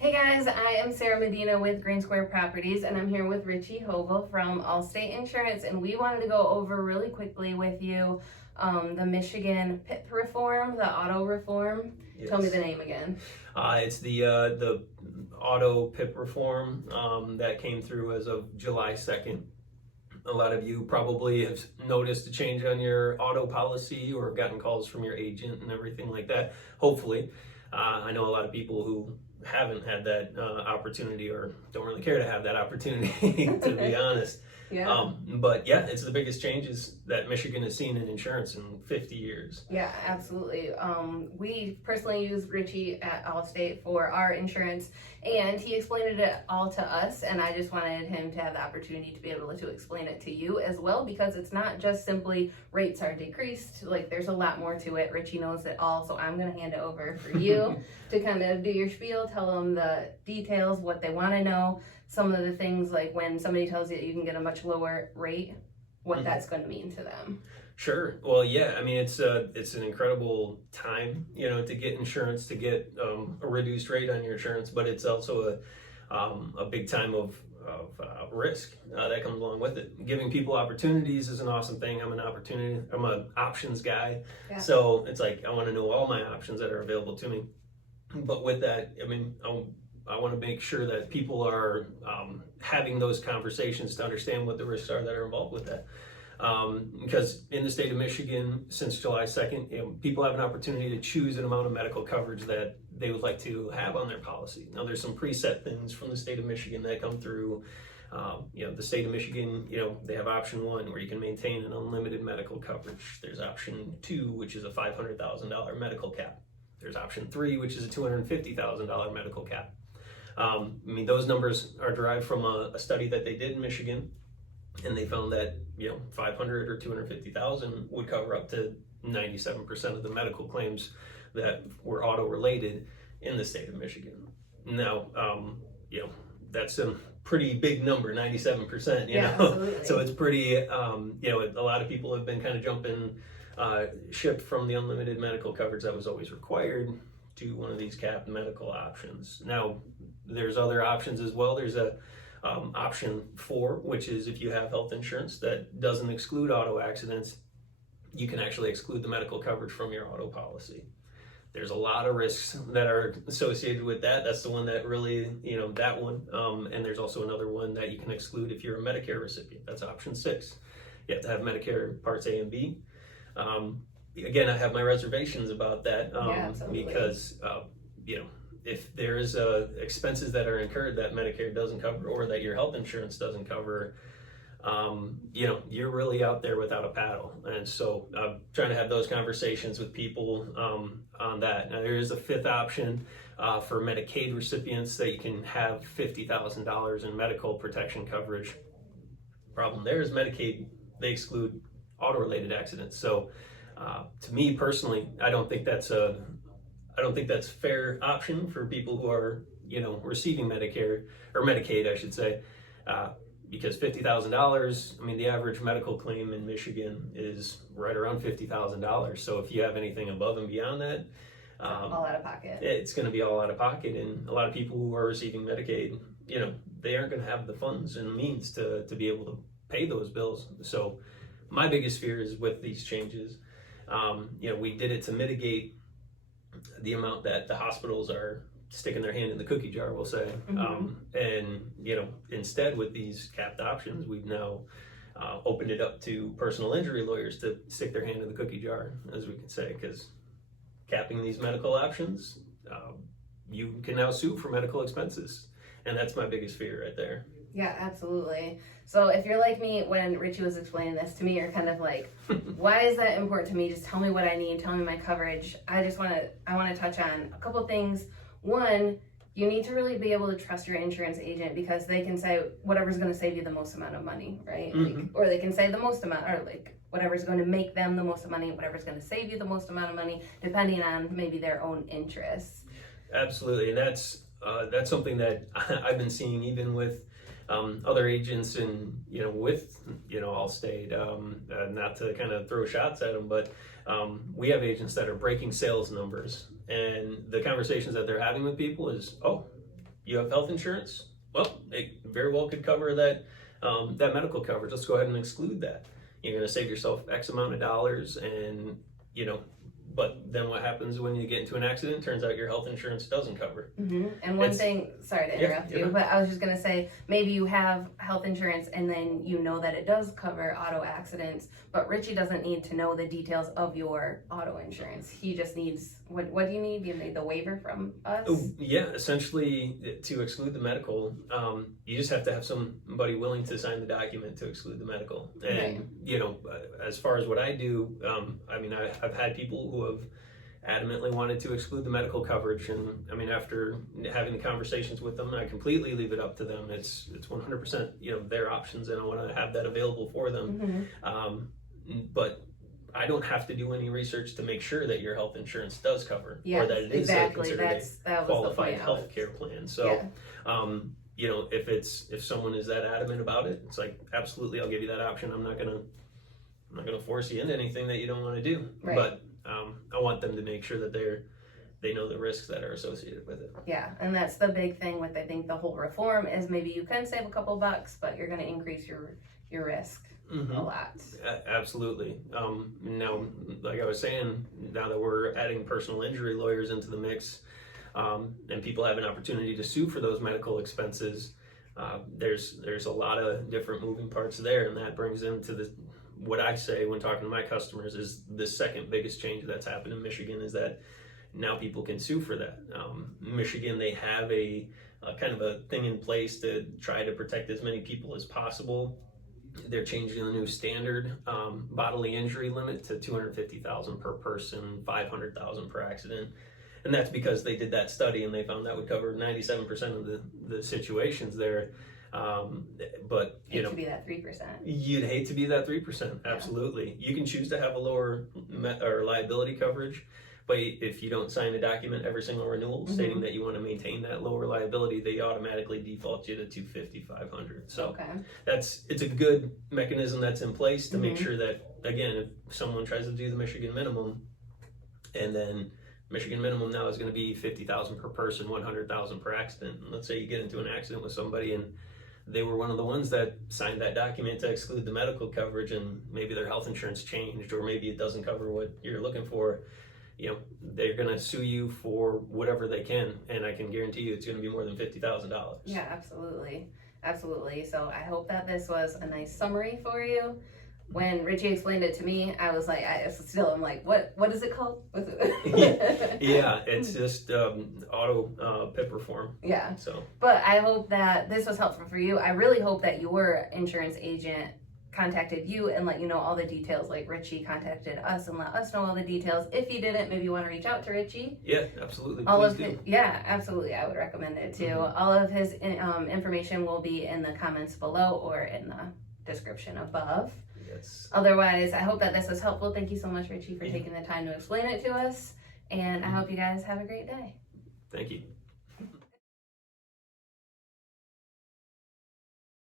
Hey guys, I am Sarah Medina with Green Square Properties, and I'm here with Richie Hovel from Allstate Insurance, and we wanted to go over really quickly with you the Michigan PIP reform, the auto reform. Yes. Tell me the name again. It's the auto PIP reform that came through as of July 2nd. A lot of you probably have noticed a change on your auto policy or have gotten calls from your agent and everything like that, hopefully. I know a lot of people who haven't had that opportunity or don't really care to have that opportunity, to be honest. Yeah. But yeah, it's the biggest changes that Michigan has seen in insurance in 50 years. Yeah, absolutely. We personally use Richie at Allstate for our insurance, and he explained it all to us, and I just wanted him to have the opportunity to be able to explain it to you as well, because it's not just simply rates are decreased. Like, there's a lot more to it. Richie knows it all, so I'm going to hand it over for you to kind of do your spiel, tell them the details, what they want to know, some of the things like when somebody tells you you can get a much lower rate, what that's going to mean to them. Sure. Well, yeah. I mean, it's an incredible time, to get insurance, to get a reduced rate on your insurance, but it's also a big time of risk that comes along with it. Giving people opportunities is an awesome thing. I'm an options guy, so it's like I want to know all my options that are available to me. But with that, I mean, I want to make sure that people are having those conversations to understand what the risks are that are involved with that. Because in the state of Michigan, since July 2nd, people have an opportunity to choose an amount of medical coverage that they would like to have on their policy. Now, there's some preset things from the state of Michigan that come through. The state of Michigan, they have option 1 where you can maintain an unlimited medical coverage. There's option 2, which is a $500,000 medical cap. There's option 3, which is a $250,000 medical cap. Those numbers are derived from a study that they did in Michigan, and they found that 500 or 250,000 would cover up to 97% of the medical claims that were auto related in the state of Michigan. Now, that's a pretty big number, 97%. Absolutely. So it's pretty. A lot of people have been kind of jumping ship from the unlimited medical coverage that was always required to one of these capped medical options. Now, there's other options as well. There's a option 4, which is if you have health insurance that doesn't exclude auto accidents, you can actually exclude the medical coverage from your auto policy. There's a lot of risks that are associated with that. That's the one that really, that one. And there's also another one that you can exclude if you're a Medicare recipient. That's option 6. You have to have Medicare Parts A and B. Again, I have my reservations about that because, if there is expenses that are incurred that Medicare doesn't cover or that your health insurance doesn't cover, you're really out there without a paddle. And so I'm trying to have those conversations with people on that. Now, there is a 5th option for Medicaid recipients that you can have $50,000 in medical protection coverage. Problem there is Medicaid, they exclude auto-related accidents. So to me personally, I don't think that's a fair option for people who are, receiving Medicare or Medicaid, I should say, because $50,000, the average medical claim in Michigan is right around $50,000. So if you have anything above and beyond that, all out of pocket. It's going to be all out of pocket. And a lot of people who are receiving Medicaid, they aren't going to have the funds and means to be able to pay those bills. So my biggest fear is with these changes, we did it to mitigate the amount that the hospitals are sticking their hand in the cookie jar, we'll say. And instead with these capped options, we've now opened it up to personal injury lawyers to stick their hand in the cookie jar, as we can say, because capping these medical options, you can now sue for medical expenses. And that's my biggest fear right there. Yeah, absolutely. So if you're like me, when Richie was explaining this to me, you're kind of like, why is that important to me? Just tell me what I need, tell me my coverage. I want to touch on a couple things. One, you need to really be able to trust your insurance agent, because they can say whatever's going to save you the most amount of money, right? Or they can say the most amount, or whatever's going to make them the most money, whatever's going to save you the most amount of money, depending on maybe their own interests. Absolutely. And that's something that I've been seeing even with other agents and, with, Allstate, not to kind of throw shots at them, but we have agents that are breaking sales numbers, and the conversations that they're having with people is, oh, you have health insurance? Well, it very well could cover that that medical coverage. Let's go ahead and exclude that. You're going to save yourself X amount of dollars, and but then what happens when you get into an accident? Turns out your health insurance doesn't cover. And one thing, sorry to interrupt you, but I was just going to say, maybe you have health insurance and then you know that it does cover auto accidents, but Richie doesn't need to know the details of your auto insurance. He just needs, what do you need? You need the waiver from us? Yeah, essentially to exclude the medical, you just have to have somebody willing to sign the document to exclude the medical. And, as far as what I do, I've had people who have adamantly wanted to exclude the medical coverage, and after having the conversations with them, I completely leave it up to them. It's 100% their options, and I want to have that available for them. But I don't have to do any research to make sure that your health insurance does cover, or that it is considered a qualified health care plan. So, if someone is that adamant about it, it's like, absolutely, I'll give you that option. I'm not gonna force you into anything that you don't want to do. Right. But I want them to make sure that they know the risks that are associated with it. Yeah, and that's the big thing with, I think, the whole reform is maybe you can save a couple bucks, but you're going to increase your risk a lot. Absolutely. Now, like I was saying, now that we're adding personal injury lawyers into the mix, and people have an opportunity to sue for those medical expenses, there's a lot of different moving parts there, and that brings into what I say when talking to my customers is the second biggest change that's happened in Michigan is that now people can sue for that. Michigan, they have a kind of a thing in place to try to protect as many people as possible. They're changing the new standard bodily injury limit to $250,000 per person, $500,000 per accident. And that's because they did that study and they found that would cover 97% of the situations there. But hate to be that 3%. You'd hate to be that 3%. Absolutely. You can choose to have a lower or liability coverage, but if you don't sign a document every single renewal stating that you want to maintain that lower liability, they automatically default you to $250,000, $500,000. So it's a good mechanism that's in place to make sure that, again, if someone tries to do the Michigan minimum, and then Michigan minimum now is going to be $50,000 per person, $100,000 per accident. And let's say you get into an accident with somebody and they were one of the ones that signed that document to exclude the medical coverage, and maybe their health insurance changed, or maybe it doesn't cover what you're looking for. They're going to sue you for whatever they can, and I can guarantee you it's going to be more than $50,000. Yeah, absolutely. So I hope that this was a nice summary for you. When Richie explained it to me, I was like, I'm like, what is it called? What's it? Yeah, it's just auto PIP reform. Yeah. So, but I hope that this was helpful for you. I really hope that your insurance agent contacted you and let you know all the details, like Richie contacted us and let us know all the details. If you didn't, maybe you want to reach out to Richie. Yeah, absolutely. Yeah, absolutely. I would recommend it too. All of his information will be in the comments below or in the description above. Yes. Otherwise, I hope that this was helpful. Thank you so much, Richie, for taking the time to explain it to us. And I hope you guys have a great day. Thank you.